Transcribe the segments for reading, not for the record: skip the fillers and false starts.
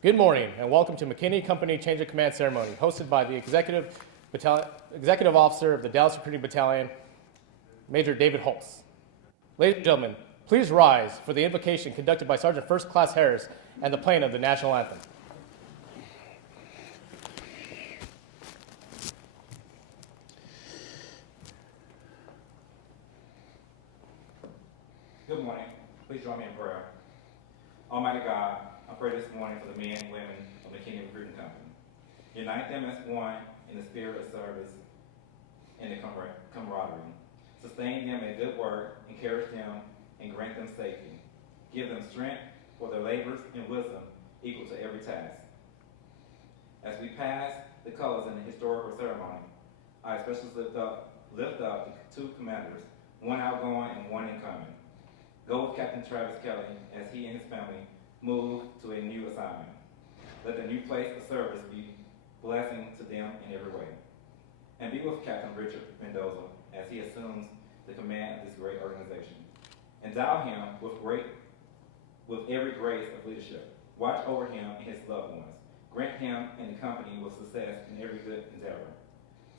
Good morning, and welcome to McKinney Company Change of Command Ceremony, hosted by the Executive Officer of the Dallas Recruiting Battalion, Major David Holtz. Ladies and gentlemen, please rise for the invocation conducted by Sergeant First Class Harris and the playing of the National Anthem. Good morning. Please join me in prayer. Almighty God, I pray this morning for the men and women of McKinney Recruiting Company. Unite them as one in the spirit of service and the camaraderie. Sustain them in good work, encourage them, and grant them safety. Give them strength for their labors and wisdom equal to every task. As we pass the colors in the historical ceremony, I especially lift up the two commanders, one outgoing and one incoming. Go with Captain Travis Kelley as he and his family move to a new assignment. Let the new place of service be a blessing to them in every way. And be with Captain Richard Mendoza as he assumes the command of this great organization. Endow him with every grace of leadership. Watch over him and his loved ones. Grant him and the company with success in every good endeavor,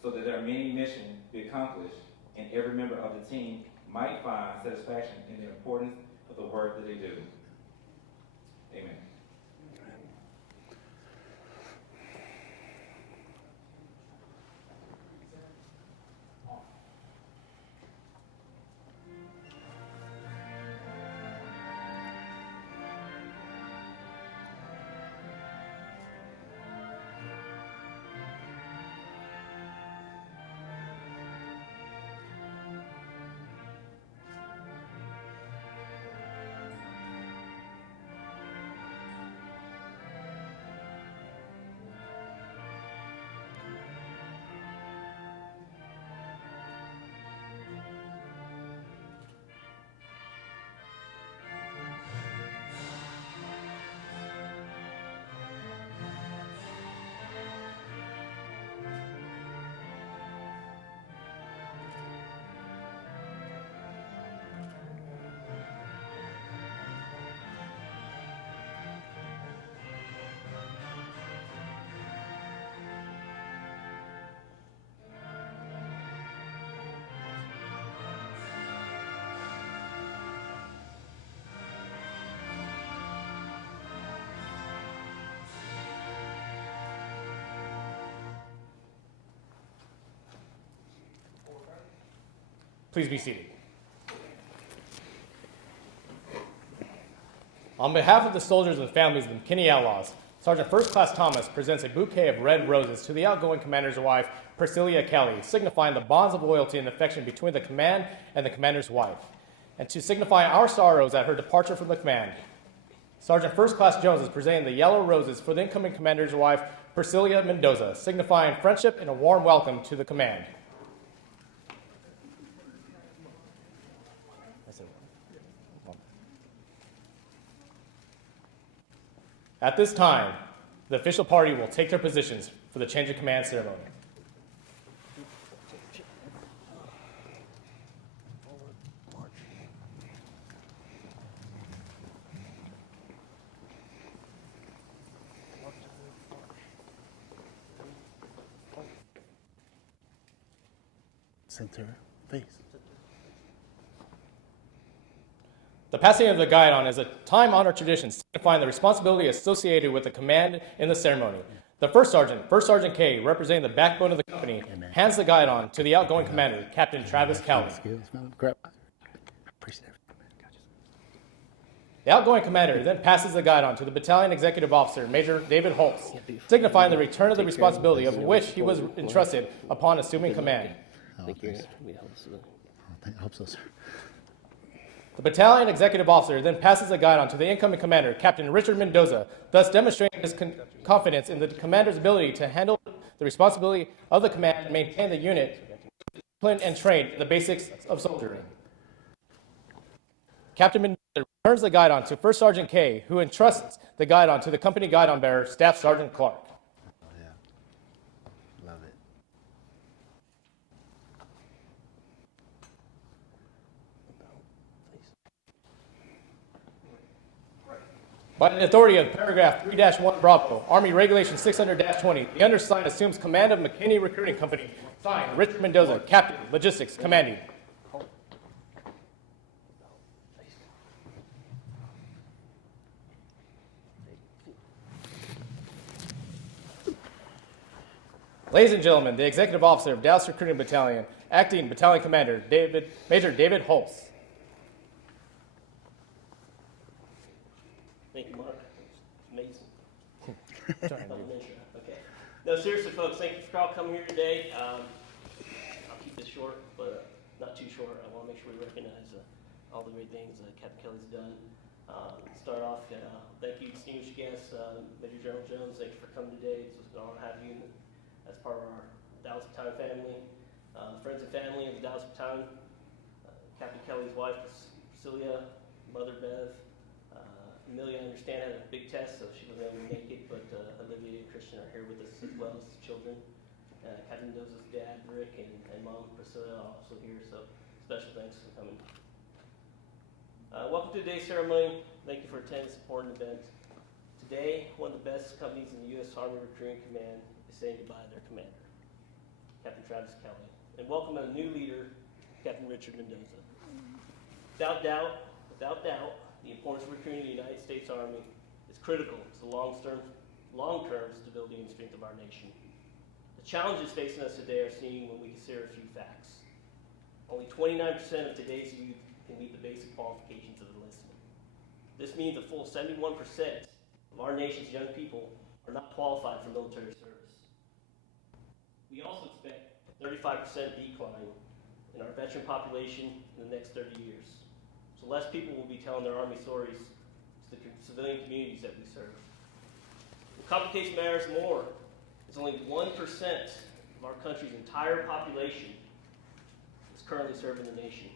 so that their many missions be accomplished and every member of the team might find satisfaction in the importance of the work that they do. Amen. Please be seated. On behalf of the soldiers and families of the McKinney Outlaws, Sergeant First Class Thomas presents a bouquet of red roses to the outgoing commander's wife, Priscilla Kelley, signifying the bonds of loyalty and affection between the command and the commander's wife, and to signify our sorrows at her departure from the command. Sergeant First Class Jones is presenting the yellow roses for the incoming commander's wife, Priscilla Mendoza, signifying friendship and a warm welcome to the command. At this time, the official party will take their positions for the change of command ceremony. Center face. The passing of the guidon is a time-honored tradition signifying the responsibility associated with the command in the ceremony. The First Sergeant K, representing the backbone of the company, hands the guidon to the outgoing commander, Captain Travis Kelley. The outgoing commander then passes the guidon to the Battalion Executive Officer, Major David Holtz, signifying the return of the responsibility of which he was entrusted upon assuming command. Thank you. I hope so, sir. The Battalion Executive Officer then passes the guidon to the incoming commander, Captain Richard Mendoza, thus demonstrating his confidence in the commander's ability to handle the responsibility of the command and maintain the unit disciplined and trained in the basics of soldiering. Captain Mendoza returns the guidon to First Sergeant K, who entrusts the guidon to the company guidon bearer, Staff Sergeant Clark. Oh, yeah. Love it. By the authority of paragraph 3-1 Bravo, Army Regulation 600-20, the undersigned assumes command of McKinney Recruiting Company. Signed, Richard Mendoza, Captain, Logistics, Commanding. Ladies and gentlemen, the Executive Officer of Dallas Recruiting Battalion, Acting Battalion Commander, Major David Holtz. Thank you, Mark. Amazing. Okay. No, seriously, folks, thank you for all coming here today. I'll keep this short, but not too short. I want to make sure we recognize all the great things Captain Kelley's done. Start off, thank you, distinguished guests, Major General Jones. Thank you for coming today. It's an honor to have you as part of our Dallas Battalion family. Friends and family of the Dallas Battalion, Captain Kelley's wife, Priscilla, Mother Bev, Amelia, I understand, had a big test, so she wasn't able to make it, but Olivia and Christian are here with us as well as the children. Captain Mendoza's dad, Rick, and mom, Priscilla, are also here, so special thanks for coming. Welcome to today's ceremony. Thank you for attending this important event. Today, one of the best companies in the U.S. Army Recruiting Command is saying goodbye to their commander, Captain Travis Kelley, and welcome a new leader, Captain Richard Mendoza. Without doubt, the importance of recruiting the United States Army is critical to the long-term stability and strength of our nation. The challenges facing us today are seen when we consider a few facts. Only 29% of today's youth can meet the basic qualifications of enlistment. This means a full 71% of our nation's young people are not qualified for military service. We also expect a 35% decline in our veteran population in the next 30 years. So less people will be telling their Army stories to the civilian communities that we serve. What complicates matters more is only 1% of our country's entire population is currently serving the nation,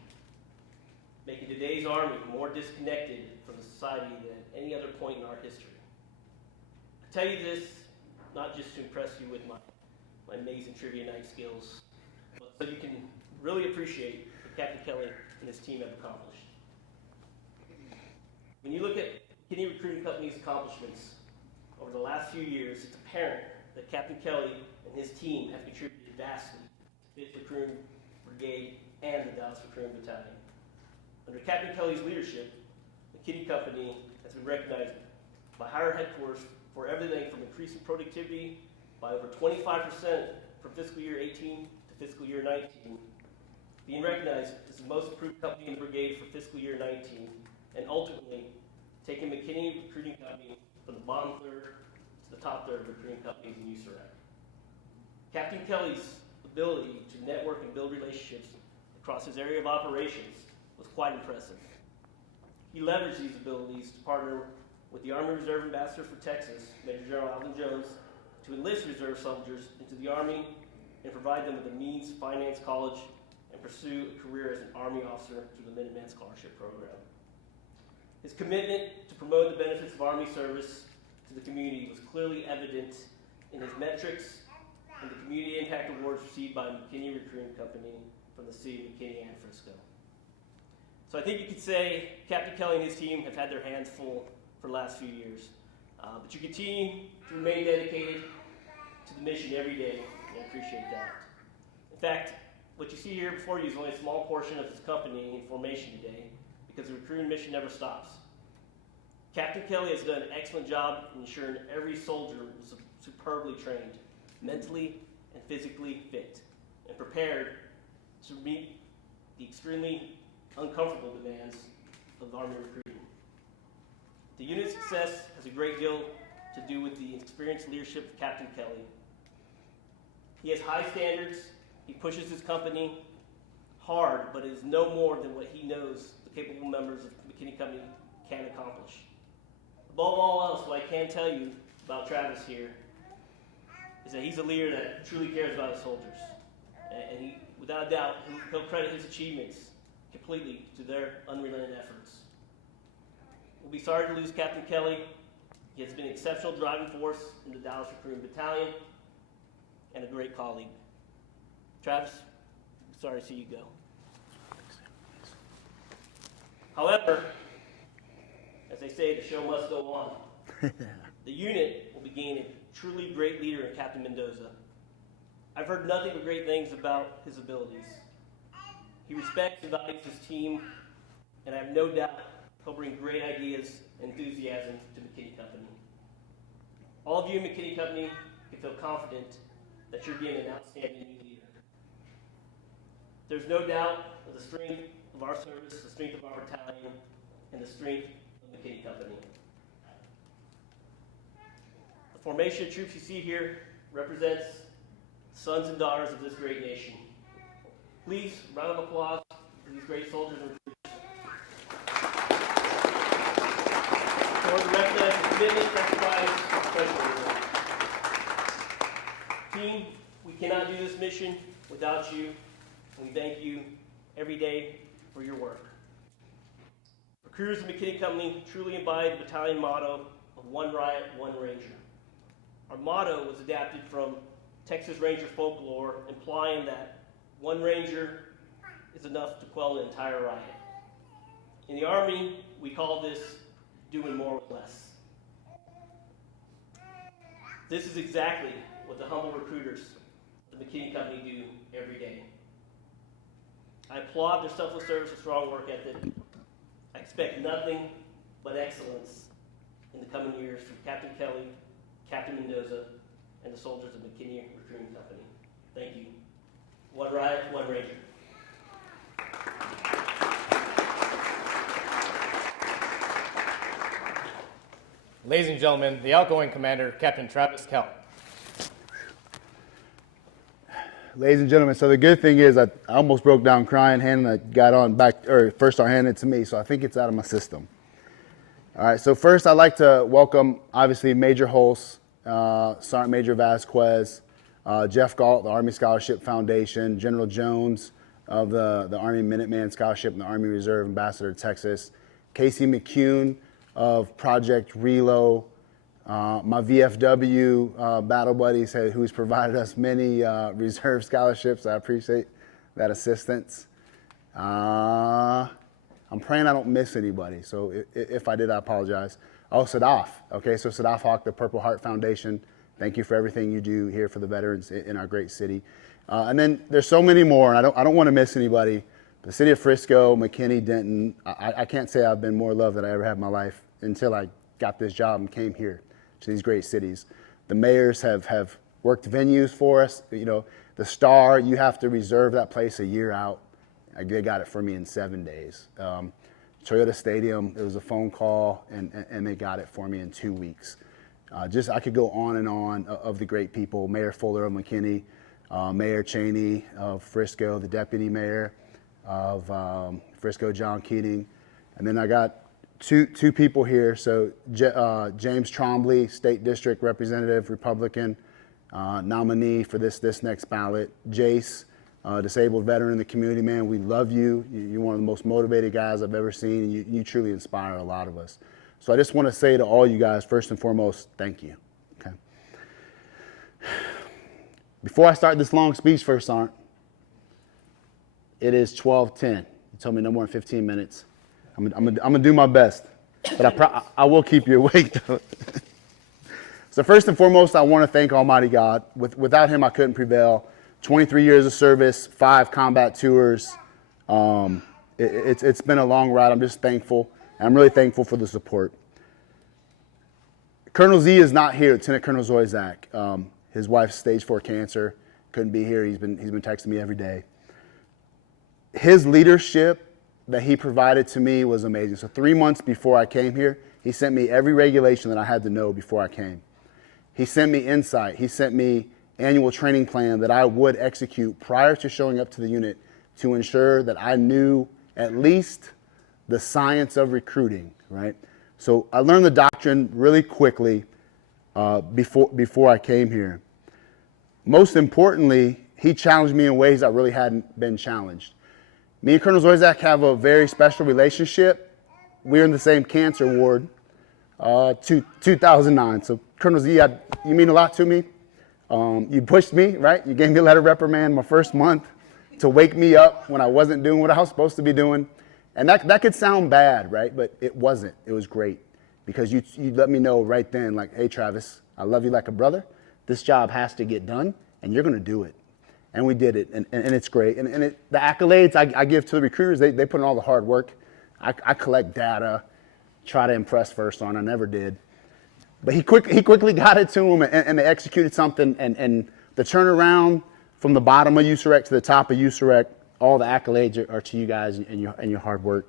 making today's Army more disconnected from the society than at any other point in our history. I tell you this not just to impress you with my amazing trivia night skills, but so you can really appreciate what Captain Kelley and his team have accomplished. When you look at McKinney Recruiting Company's accomplishments over the last few years, it's apparent that Captain Kelley and his team have contributed vastly to the 5th Recruiting Brigade and the Dallas Recruiting Battalion. Under Captain Kelley's leadership, McKinney Company has been recognized by higher headquarters for everything from increasing productivity by over 25% from fiscal year 18 to fiscal year 19, being recognized as the most improved company in the brigade for fiscal year 19, and ultimately taking McKinney Recruiting Company from the bottom third to the top third of recruiting companies in USARAC. Captain Kelley's ability to network and build relationships across his area of operations was quite impressive. He leveraged these abilities to partner with the Army Reserve Ambassador for Texas, Major General Alvin Jones, to enlist reserve soldiers into the Army and provide them with the means to finance college and pursue a career as an Army officer through the Minuteman Scholarship Program. His commitment to promote the benefits of Army service to the community was clearly evident in his metrics and the Community Impact Awards received by McKinney Recruiting Company from the city of McKinney and Frisco. So I think you could say Captain Kelley and his team have had their hands full for the last few years. But you continue to remain dedicated to the mission every day, and I appreciate that. In fact, what you see here before you is only a small portion of his company in formation today, because the recruiting mission never stops. Captain Kelley has done an excellent job in ensuring every soldier was superbly trained, mentally and physically fit, and prepared to meet the extremely uncomfortable demands of Army recruiting. The unit's success has a great deal to do with the experienced leadership of Captain Kelley. He has high standards, he pushes his company hard, but it is no more than what he knows the capable members of McKinney Company can accomplish. Above all else, what I can tell you about Travis here is that he's a leader that truly cares about his soldiers. And he, without a doubt, he'll credit his achievements completely to their unrelenting efforts. We'll be sorry to lose Captain Kelley. He has been an exceptional driving force in the Dallas Recruiting Battalion and a great colleague. Travis, I'm sorry to see you go. However, as they say, the show must go on. The unit will be gaining a truly great leader in Captain Mendoza. I've heard nothing but great things about his abilities. He respects and values his team, and I have no doubt he'll bring great ideas and enthusiasm to McKinney Company. All of you in McKinney Company can feel confident that you're getting an outstanding new leader. There's no doubt of the strength of our service, the strength of our battalion, and the strength of McKinney Company. The formation of troops you see here represents sons and daughters of this great nation. Please, round of applause for these great soldiers and recruits. For the recognize the commitment, sacrifice, and professionalism. Team, we cannot do this mission without you, and we thank you every day for your work. Recruiters of McKinney Company truly embody the battalion motto of one riot, one ranger. Our motto was adapted from Texas Ranger folklore, implying that one ranger is enough to quell an entire riot. In the Army, we call this doing more with less. This is exactly what the humble recruiters of the McKinney Company do every day. I applaud their selfless service and strong work ethic. I expect nothing but excellence in the coming years from Captain Kelley, Captain Mendoza, and the soldiers of McKinney Recruiting Company. Thank you. One riot, one ranger. Ladies and gentlemen, the outgoing commander, Captain Travis Kelley. Ladies and gentlemen, so the good thing is I almost broke down crying, handing the got on back, or first started handing it to me, so I think it's out of my system. All right, so first I'd like to welcome, obviously, Major Hulse, Sergeant Major Vasquez, Jeff Galt, the Army Scholarship Foundation, General Jones of the Army Minuteman Scholarship and the Army Reserve Ambassador to Texas, Casey McCune of Project Relo, my VFW battle buddies who's provided us many reserve scholarships. I appreciate that assistance. I'm praying I don't miss anybody, so if I did, I apologize. Oh, Sadaf. Okay, so Sadaf Hawk, the Purple Heart Foundation, thank you for everything you do here for the veterans in our great city. And then there's so many more, and I don't want to miss anybody. The city of Frisco, McKinney, Denton, I can't say I've been more loved than I ever have in my life until I got this job and came here to these great cities. The mayors have worked venues for us. You know, the Star, you have to reserve that place a year out. They got it for me in 7 days. Toyota Stadium, it was a phone call, and they got it for me in 2 weeks. I could go on and on of the great people. Mayor Fuller of McKinney, Mayor Cheney of Frisco, the deputy mayor of Frisco, John Keating. And then I got two people here. So James Trombley, State District Representative, Republican, nominee for this next ballot. Jace, disabled veteran in the community, man, we love you. You're one of the most motivated guys I've ever seen, and you truly inspire a lot of us. So I just want to say to all you guys, first and foremost, thank you. Okay. Before I start this long speech, First Sergeant, it is 12:10. You told me no more than 15 minutes. I'm gonna do my best, but I will keep you awake though. So first and foremost, I want to thank Almighty God. Without Him, I couldn't prevail. 23 years of service, 5 combat tours. It's been a long ride. I'm just thankful, and I'm really thankful for the support. Colonel Z is not here. Lieutenant Colonel Zoizak. His wife's stage 4 cancer. Couldn't be here. He's been texting me every day. His leadership that he provided to me was amazing. So 3 months before I came here, he sent me every regulation that I had to know before I came. He sent me insight. He sent me annual training plan that I would execute prior to showing up to the unit to ensure that I knew at least the science of recruiting, right? So I learned the doctrine really quickly before I came here. Most importantly, he challenged me in ways I really hadn't been challenged. Me and Colonel Zoizak have a very special relationship. We're in the same cancer ward, 2009. So Colonel Z, you mean a lot to me. You pushed me, right? You gave me a letter of reprimand my first month to wake me up when I wasn't doing what I was supposed to be doing. And that could sound bad, right? But it wasn't. It was great. because you let me know right then, like, hey, Travis, I love you like a brother. This job has to get done, and you're going to do it. And we did it, and it's great. And the accolades I give to the recruiters, they put in all the hard work. I collect data, try to impress First On. I never did. But he quickly got it to them, and they executed something. And the turnaround from the bottom of USEREC to the top of USEREC, all the accolades are to you guys and your hard work.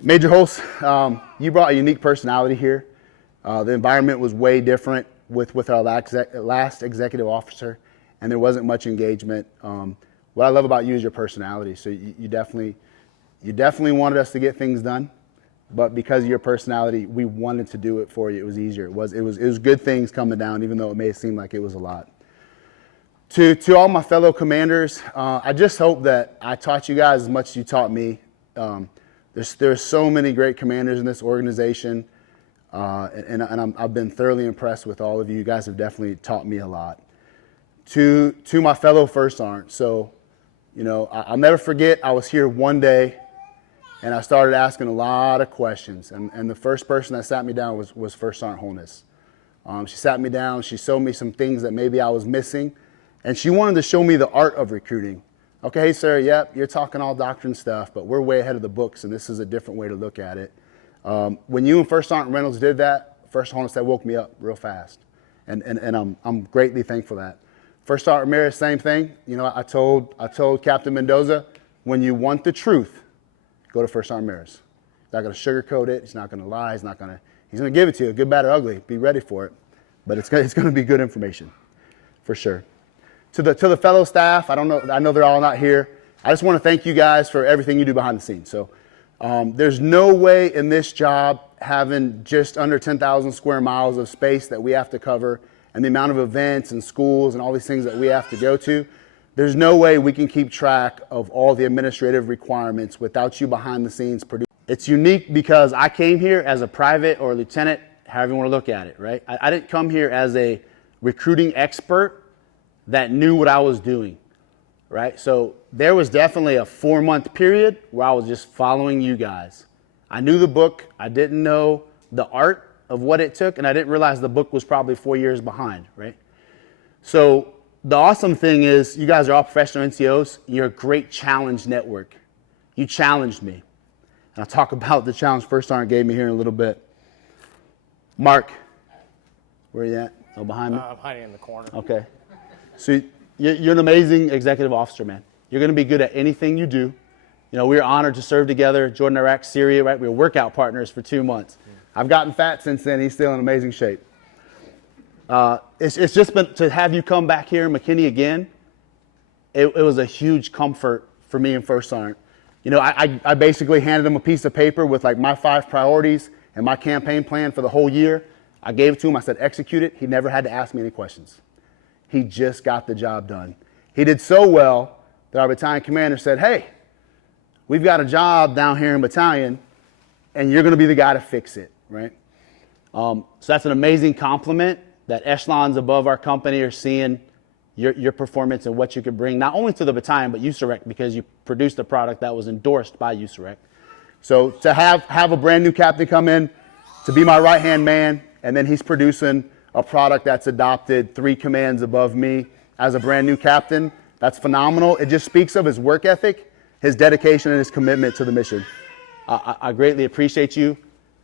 Major Holst, you brought a unique personality here. The environment was way different with our last executive officer, and there wasn't much engagement. What I love about you is your personality. So you definitely wanted us to get things done, but because of your personality, we wanted to do it for you. It was easier. It was good things coming down, even though it may seem like it was a lot. To all my fellow commanders, I just hope that I taught you guys as much as you taught me. There's so many great commanders in this organization, and I've been thoroughly impressed with all of you. You guys have definitely taught me a lot. To my fellow First Sergeant, so, I'll never forget, I was here one day, and I started asking a lot of questions, and the first person that sat me down was First Sergeant Holness. She sat me down, she showed me some things that maybe I was missing, and she wanted to show me the art of recruiting. Okay, hey, sir, yep, you're talking all doctrine stuff, but we're way ahead of the books, and this is a different way to look at it. When you and First Sergeant Reynolds did that, First Sergeant that woke me up real fast, and I'm greatly thankful for that. First Sergeant Ramirez, same thing. I told Captain Mendoza, when you want the truth, go to First Sergeant Ramirez. He's not going to sugarcoat it. He's not going to lie. He's going to give it to you, good, bad, or ugly. Be ready for it, but it's going to be good information, for sure. To the fellow staff, I know they're all not here. I just want to thank you guys for everything you do behind the scenes. So there's no way in this job, having just under 10,000 square miles of space that we have to cover, and the amount of events and schools and all these things that we have to go to, there's no way we can keep track of all the administrative requirements without you behind the scenes producing. It's unique because I came here as a private or a lieutenant, however you want to look at it, right? I didn't come here as a recruiting expert that knew what I was doing, right? So there was definitely a 4-month period where I was just following you guys. I knew the book. I didn't know the art of what it took, and I didn't realize the book was probably 4 years behind, right? So the awesome thing is you guys are all professional NCOs. You're a great challenge network. You challenged me. And I'll talk about the challenge First Sergeant gave me here in a little bit. Mark, where are you at? Oh, behind me? I'm hiding in the corner. Okay. So you're an amazing executive officer, man. You're going to be good at anything you do. We were honored to serve together, Jordan, Iraq, Syria, right? We were workout partners for 2 months. I've gotten fat since then. He's still in amazing shape. It's just been to have you come back here in McKinney again. It was a huge comfort for me and First Sergeant. I basically handed him a piece of paper with like my 5 priorities and my campaign plan for the whole year. I gave it to him. I said, execute it. He never had to ask me any questions. He just got the job done. He did so well that our battalion commander said, hey, we've got a job down here in battalion, and you're going to be the guy to fix it, right? So that's an amazing compliment that echelons above our company are seeing your performance and what you could bring, not only to the battalion, but USEREC, because you produced a product that was endorsed by USEREC. So to have a brand new captain come in, to be my right-hand man, and then he's producing a product that's adopted 3 commands above me as a brand new captain, that's phenomenal. It just speaks of his work ethic, his dedication, and his commitment to the mission. I greatly appreciate you.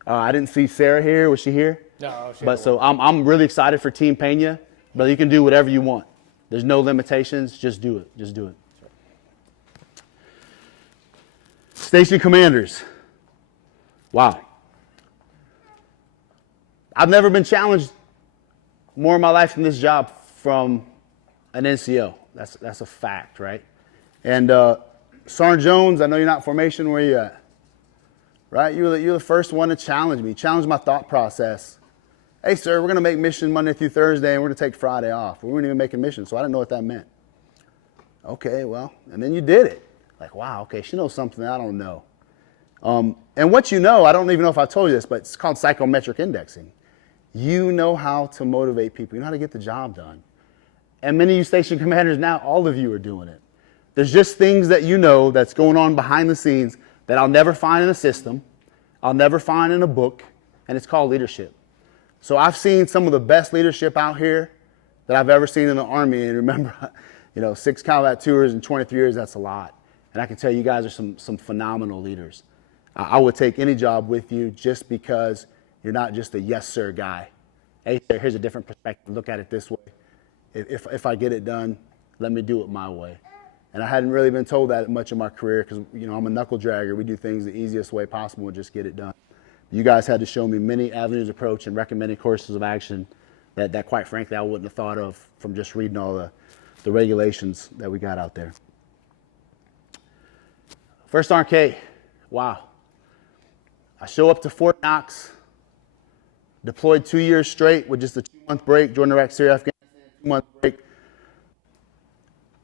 I didn't see Sarah here. Was she here? No, but so I'm really excited for Team Pena. But you can do whatever you want. There's no limitations. Just do it. Just do it. Station commanders. Wow. I've never been challenged more in my life in this job from an NCO. That's a fact, right? And Sergeant Jones, I know you're not formation. Where you at? Right? You're the first one to challenge me, challenge my thought process. Hey, sir, we're going to make mission Monday through Thursday, and we're going to take Friday off. We weren't even making mission, so I didn't know what that meant. Okay, well, and then you did it. Like, wow, okay, she knows something I don't know. And what you know, I don't even know if I told you this, but it's called psychometric indexing. You know how to motivate people. You know how to get the job done. And many of you station commanders now, all of you are doing it. There's just things that you know that's going on behind the scenes that I'll never find in a system, I'll never find in a book, and it's called leadership. So I've seen some of the best leadership out here that I've ever seen in the Army. And remember, 6 combat tours in 23 years, that's a lot. And I can tell you guys are some phenomenal leaders. I would take any job with you just because you're not just a yes, sir guy. Hey, sir, here's a different perspective. Look at it this way. If I get it done, let me do it my way. And I hadn't really been told that much in my career because, I'm a knuckle dragger. We do things the easiest way possible and just get it done. You guys had to show me many avenues of approach and recommended courses of action that quite frankly, I wouldn't have thought of from just reading all the regulations that we got out there. First RK, wow. I show up to Fort Knox, deployed 2 years straight with just a 2-month break, joined Iraq, Syria, Afghanistan, 2-month break.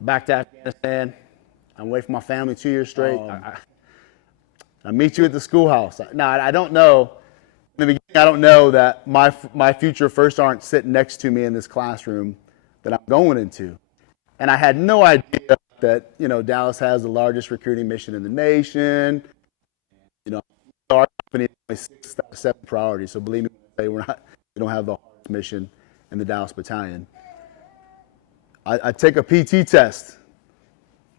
Back to Afghanistan. I'm away from my family 2 years straight. I meet you at the schoolhouse. Now, I don't know. In the beginning, I don't know that my future first sergeant sitting next to me in this classroom that I'm going into. And I had no idea that, Dallas has the largest recruiting mission in the nation. Our company has 6 out of 7 priorities. So believe me, we don't have the hardest mission in the Dallas Battalion. I take a PT test.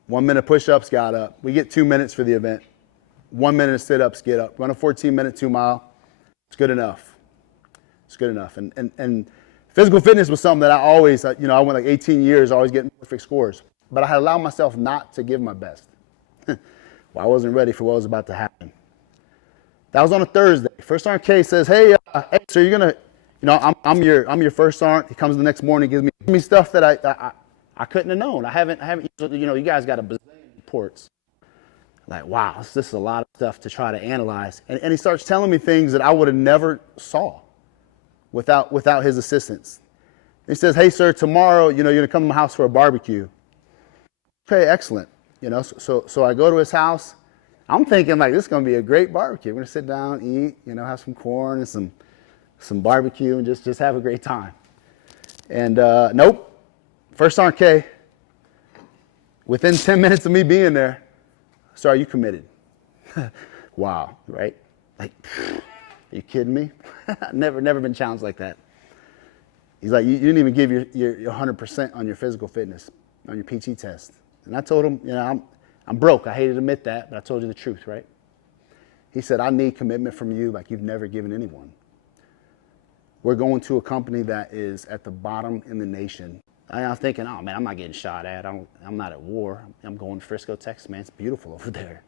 1 minute push-ups, got up. We get 2 minutes for the event. 1 minute of sit-ups, get up. Run a 14-minute 2-mile. It's good enough. It's good enough. And physical fitness was something that I always, I went like 18 years, always getting perfect scores. But I had allowed myself not to give my best. Well, I wasn't ready for what was about to happen. That was on a Thursday. First Sergeant K says, hey, sir, you're going to, I'm your first sergeant. He comes the next morning, gives me stuff that I couldn't have known. I haven't, you guys got a bazillion reports. Like, wow, this is a lot of stuff to try to analyze. And he starts telling me things that I would have never saw without his assistance. He says, hey, sir, tomorrow, you're going to come to my house for a barbecue. Okay, excellent. So I go to his house. I'm thinking, like, this is going to be a great barbecue. We're going to sit down, eat, have some corn and some barbecue and just have a great time. And nope. First Sergeant K, within 10 minutes of me being there, sir, are you committed? Wow, right? Like, are you kidding me? never been challenged like that. He's like, you didn't even give your 100% on your physical fitness, on your PT test. And I told him, I'm broke. I hate to admit that, but I told you the truth, right? He said, I need commitment from you like you've never given anyone. We're going to a company that is at the bottom in the nation. I'm thinking, oh, man, I'm not getting shot at. I'm not at war. I'm going to Frisco, Texas, man. It's beautiful over there,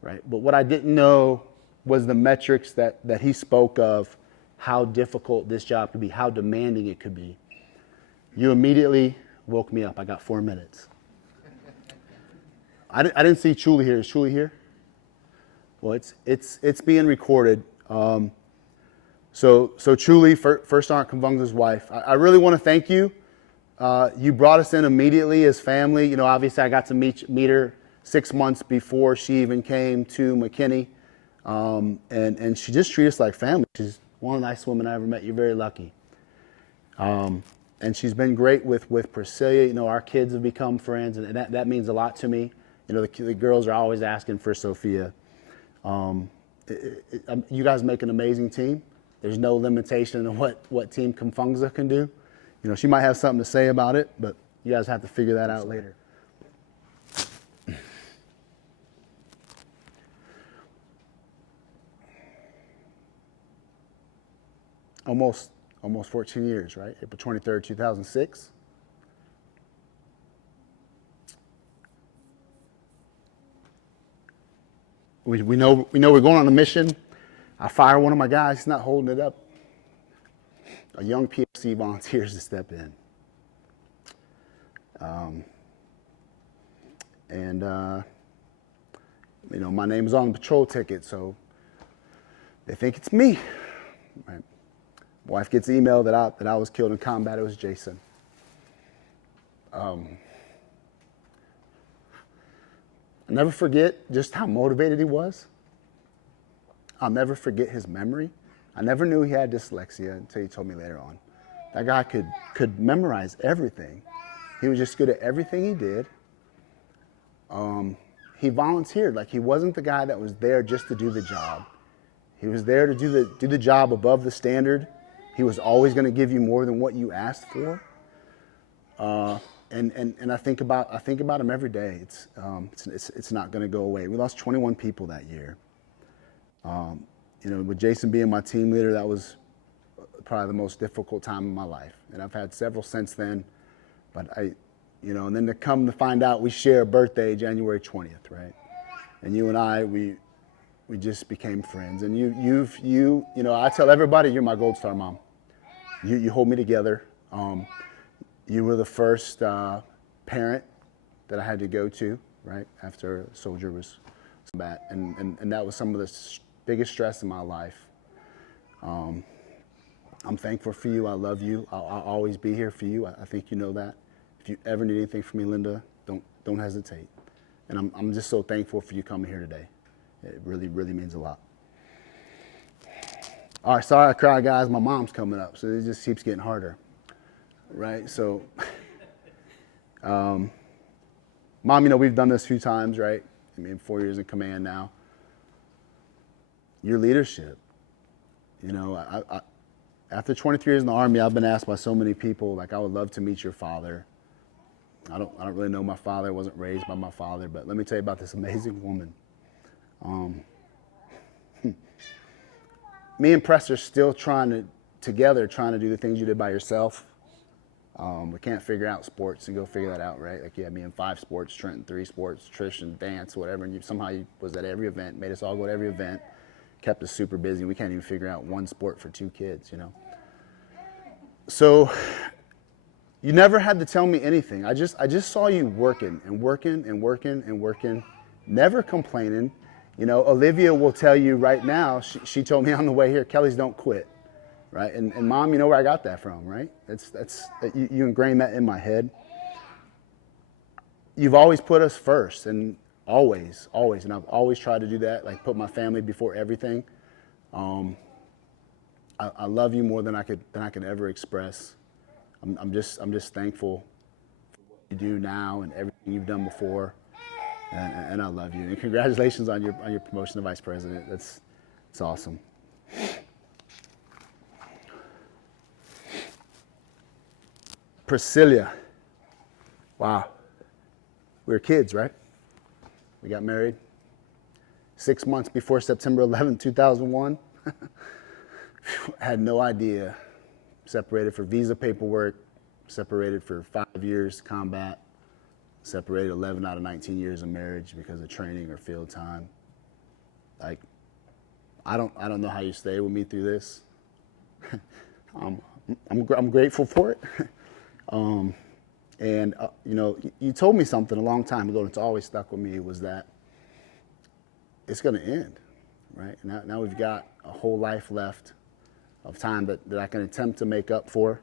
right? But what I didn't know was the metrics that he spoke of, how difficult this job could be, how demanding it could be. You immediately woke me up. I got 4 minutes. I didn't see Chuli here. Is Chuli here? Well, it's being recorded. So Chuli, First Sergeant Kavung's wife, I really want to thank you. You brought us in immediately as family. Obviously I got to meet her 6 months before she even came to McKinney. And she just treated us like family. She's one of the nicest women I ever met. You're very lucky. And she's been great with Priscilla. Our kids have become friends, and that means a lot to me. The girls are always asking for Sophia. You guys make an amazing team. There's no limitation on what Team Kavungza can do. She might have something to say about it, but you guys have to figure that out later. Almost 14 years, right? April 23rd, 2006. We know we're going on a mission. I fire one of my guys. He's not holding it up. A young PFC volunteers to step in. My name's on the patrol ticket, so they think it's me. Right? Wife gets email that I was killed in combat. It was Jason. I'll never forget just how motivated he was. I'll never forget his memory. I never knew he had dyslexia until he told me later on. That guy could memorize everything. He was just good at everything he did. he volunteered. Like, he wasn't the guy that was there just to do the job. He was there to do the job above the standard. He was always going to give you more than what you asked for. And I think about him every day. It's not going to go away. We lost 21 people that year. With Jason being my team leader, that was probably the most difficult time in my life. And I've had several since then. But and then to come to find out we share a birthday, January 20th, right? And you and I, we just became friends. And I tell everybody, you're my gold star mom. You hold me together. You were the first parent that I had to go to, right, after a soldier was combat, and that was some of the biggest stress in my life. I'm thankful for you. I love you. I'll always be here for you. I think you know that. If you ever need anything from me, Linda, don't hesitate. And I'm just so thankful for you coming here today. It really, really means a lot. All right, sorry I cried, guys. My mom's coming up, so it just keeps getting harder. Right, so, Mom, we've done this a few times, right? 4 years in command now. Your leadership, I after 23 years in the Army, I've been asked by so many people, like, I would love to meet your father. I don't really know my father. I wasn't raised by my father, but let me tell you about this amazing woman. Me and Press are still trying to do the things you did by yourself. We can't figure out sports, and go figure that out, right? Like, you had me in 5 sports, Trent 3 sports, Trish and dance, whatever, and you was at every event, made us all go to every event, kept us super busy. We can't even figure out one sport for 2 kids, So you never had to tell me anything. I just saw you working, never complaining. Olivia will tell you right now, she told me on the way here, Kelley's don't quit. Right, and Mom, you know where I got that from, right? You ingrained that in my head. You've always put us first, and always, and I've always tried to do that, like put my family before everything. I love you more than I could ever express. I'm just thankful for what you do now and everything you've done before, and I love you. And congratulations on your promotion to Vice President. It's awesome. Priscilla. Wow. We were kids, right? We got married 6 months before September 11, 2001. Had no idea. Separated for visa paperwork, separated for 5 years combat, separated 11 out of 19 years of marriage because of training or field time. Like, I don't know how you stay with me through this. I'm grateful for it. You told me something a long time ago, and it's always stuck with me, was that it's going to end, right? Now we've got a whole life left of time that I can attempt to make up for.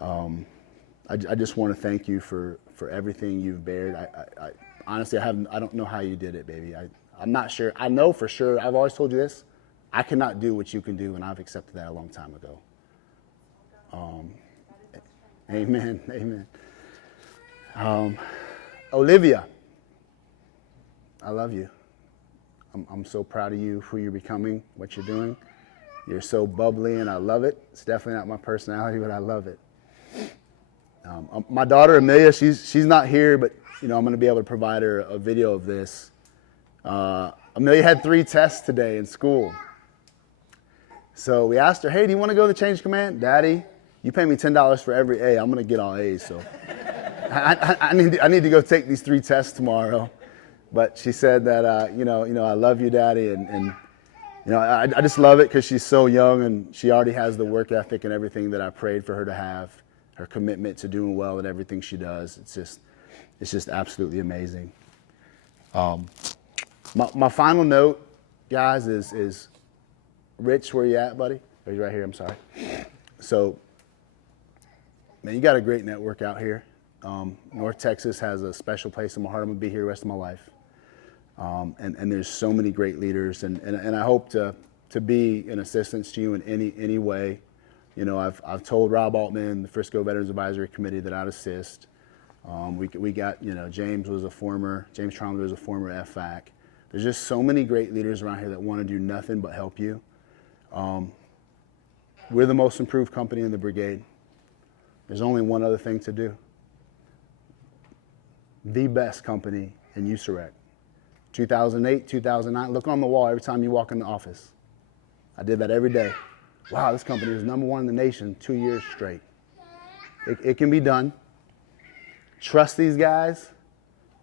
I just want to thank you for everything you've bared. I honestly, I don't know how you did it, baby. I'm not sure. I know for sure, I've always told you this, I cannot do what you can do, and I've accepted that a long time ago. Amen. Olivia, I love you. I'm so proud of you, who you're becoming, what you're doing. You're so bubbly, and I love it. It's definitely not my personality, but I love it. My daughter, Amelia, she's not here, but I'm going to be able to provide her a video of this. Amelia had 3 tests today in school. So we asked her, hey, do you want to go to the change command? Daddy, you pay me $10 for every A. I'm going to get all A's. So I need to go take these 3 tests tomorrow. But she said that, I love you, Daddy. And I just love it because she's so young, and she already has the work ethic and everything that I prayed for her to have, her commitment to doing well at everything she does. It's just absolutely amazing. My final note, guys, is Rich, where you at, buddy? Oh, he's right here, I'm sorry. So, man, you got a great network out here. North Texas has a special place in my heart. I'm going to be here the rest of my life. And there's so many great leaders, and I hope to be an assistance to you in any way. I've told Rob Altman, the Frisco Veterans Advisory Committee, that I'd assist. We got, James Trombley was a former FAC. There's just so many great leaders around here that want to do nothing but help you. We're the most improved company in the brigade. There's only one other thing to do. The best company in USAREC. 2008, 2009, look on the wall every time you walk in the office. I did that every day. Wow, this company was #1 in the nation 2 years straight. It can be done. Trust these guys,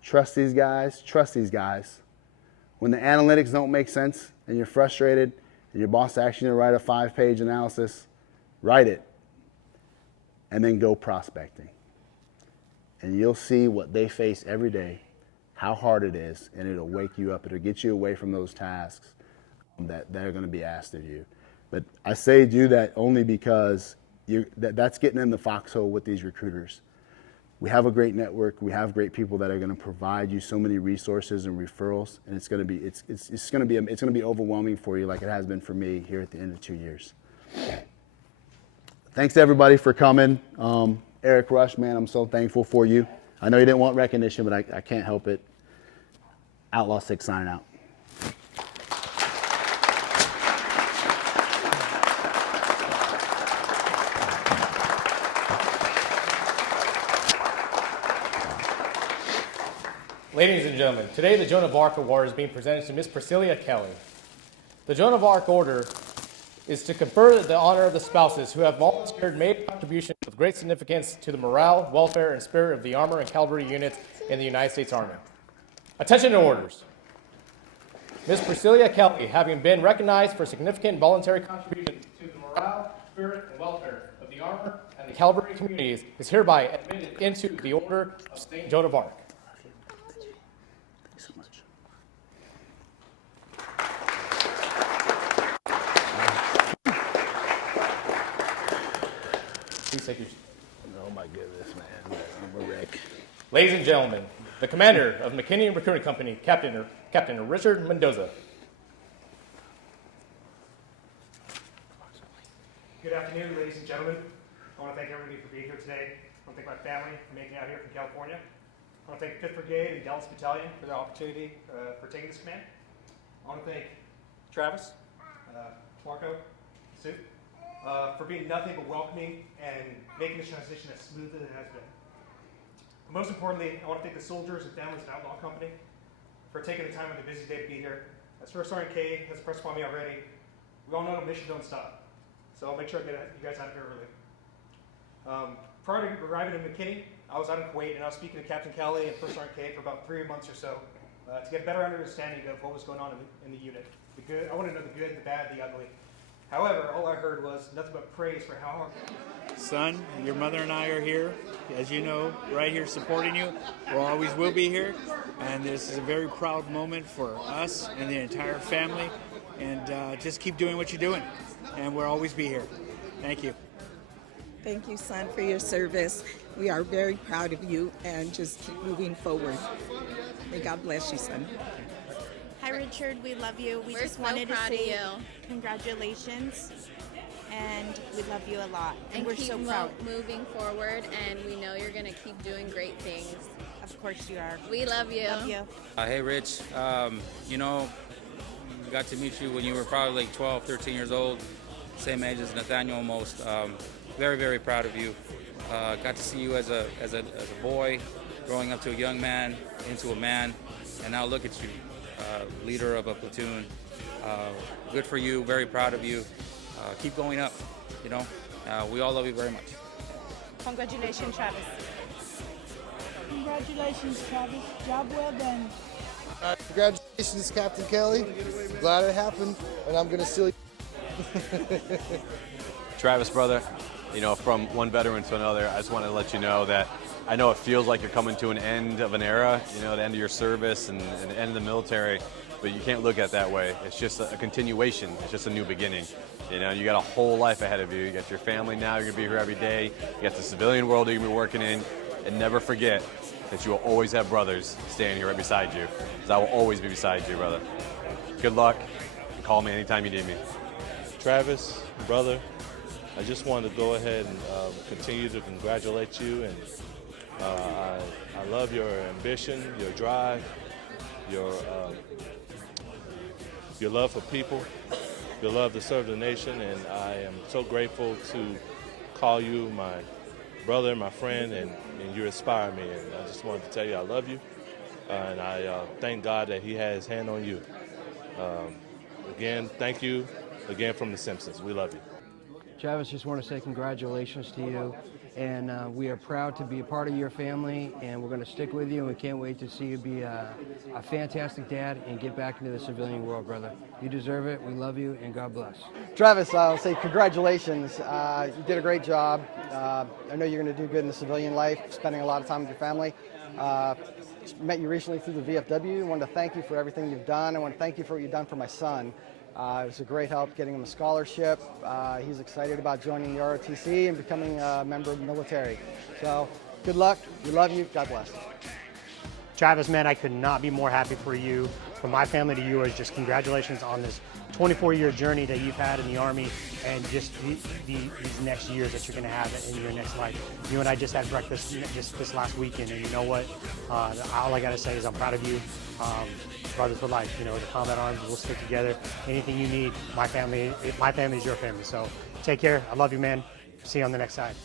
trust these guys, trust these guys. When the analytics don't make sense and you're frustrated and your boss asks you to write a 5-page analysis, write it and then go prospecting. And you'll see what they face every day, how hard it is, and it'll wake you up. It'll get you away from those tasks that are going to be asked of you. But I say do that only because that's getting in the foxhole with these recruiters. We have a great network. We have great people that are going to provide you so many resources and referrals, and it's going to be overwhelming for you, like it has been for me here at the end of 2 years. Thanks to everybody for coming. Eric Rush, man, I'm so thankful for you. I know you didn't want recognition, but I can't help it. Outlaw 6 signing out. Ladies and gentlemen, today the Joan of Arc Award is being presented to Miss Priscilla Kelley. The Joan of Arc Order is to confer the honor of the spouses who have volunteered, made contributions of great significance to the morale, welfare, and spirit of the Armor and Cavalry units in the United States Army. Attention to orders. Ms. Priscilla Kelley, having been recognized for significant voluntary contributions to the morale, spirit, and welfare of the Armor and the Cavalry communities, is hereby admitted into the Order of St. Joan of Arc. Thanks so much. Please take your Oh my goodness, man. I'm a wreck. Ladies and gentlemen, the commander of McKinney Recruiting Company, Captain Richard Mendoza. Good afternoon, ladies and gentlemen. I want to thank everybody for being here today. I want to thank my family for making it out here from California. I want to thank 5th Brigade and Dallas Battalion for the opportunity for taking this command. I want to thank Travis, Marco, Sue, for being nothing but welcoming and making this transition as smooth as it has been. But most importantly, I want to thank the soldiers and families of Outlaw Company for taking the time on a busy day to be here. As First Sergeant K has pressed upon me already, we all know the mission don't stop. So I'll make sure I get you guys out of here early. Prior to arriving in McKinney, I was out in Kuwait and I was speaking to Captain Kelley and First Sergeant K for about 3 months or so to get a better understanding of what was going on in the unit. The good, I wanted to know the good, the bad, the ugly. However, all I heard was nothing but praise for how hard. Son, your mother and I are here, as you know, right here supporting you. We always will be here, and this is a very proud moment for us and the entire family. And just keep doing what you're doing, and we'll always be here. Thank you. Thank you, son, for your service. We are very proud of you, and just keep moving forward. May God bless you, son. Hi, Richard. We love you. We We're just so wanted to proud of say you. Congratulations, and we love you a lot. And we're keep so proud. moving forward, and we know you're going to keep doing great things. Of course you are. We love you. Love you. Hey, Rich. Got to meet you when you were probably like 12, 13 years old, same age as Nathaniel almost. Very, very proud of you. Got to see you as a boy, growing up to a young man, into a man, and now look at you, leader of a platoon. Good for you. Very proud of you. Keep going up. We all love you very much. Congratulations, Travis. Congratulations, Travis. Job well done. Congratulations, Captain Kelley. Glad it happened, and I'm going to steal you. Travis, brother, from one veteran to another, I just want to let you know that I know it feels like you're coming to an end of an era, the end of your service and the end of the military, but you can't look at it that way. It's just a continuation. It's just a new beginning. You got a whole life ahead of you. You got your family now. You're going to be here every day. You got the civilian world you're going to be working in. And never forget that you will always have brothers standing here right beside you. Because I will always be beside you, brother. Good luck. And call me anytime you need me. Travis, brother, I just wanted to go ahead and continue to congratulate you, and love your ambition, your drive, your love for people, your love to serve the nation, and I am so grateful to call you my brother, my friend, and you inspire me. And I just wanted to tell you I love you, and I thank God that He has His hand on you. Again, thank you again from The Simpsons. We love you. Travis, just want to say congratulations to you, and we are proud to be a part of your family, and we're going to stick with you, and we can't wait to see you be a fantastic dad and get back into the civilian world, brother. You deserve it. We love you, and God bless. Travis, I'll say congratulations. You did a great job. I know you're going to do good in the civilian life, spending a lot of time with your family. Met you recently through the VFW. I wanted to thank you for everything you've done. I want to thank you for what you've done for my son. It was a great help getting him a scholarship. He's excited about joining the ROTC and becoming a member of the military. So good luck. We love you. God bless. Travis, man, I could not be more happy for you. From my family to yours, just congratulations on this 24-year journey that you've had in the Army, and just these next years that you're going to have in your next life. You and I just had breakfast just this last weekend, and you know what? All I got to say is I'm proud of you. Brothers for life. You know, the Combat Arms, we'll stick together. Anything you need, my family is your family. So take care. I love you, man. See you on the next side.